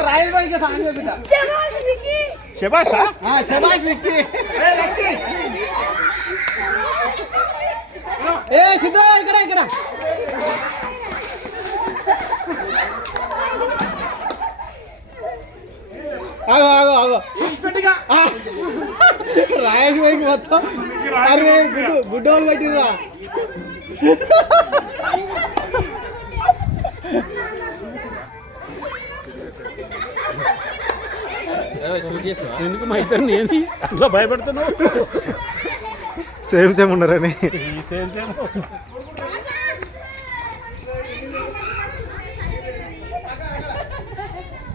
royal भाई के सामने बेटा शाबाश विक्की शाबाश हां शाबाश विक्की ए सीधा इकडे इकडे आगो आगो आगो इस्पेटिगा रायल भाई की मत अरे गुड्डोल बैठिरा ఎందుకు మా ఇద్దరిని ఏంది అట్లా భయపడుతున్నావు సేమ్ సేమ్ ఉండరని సేమ్ సేమ్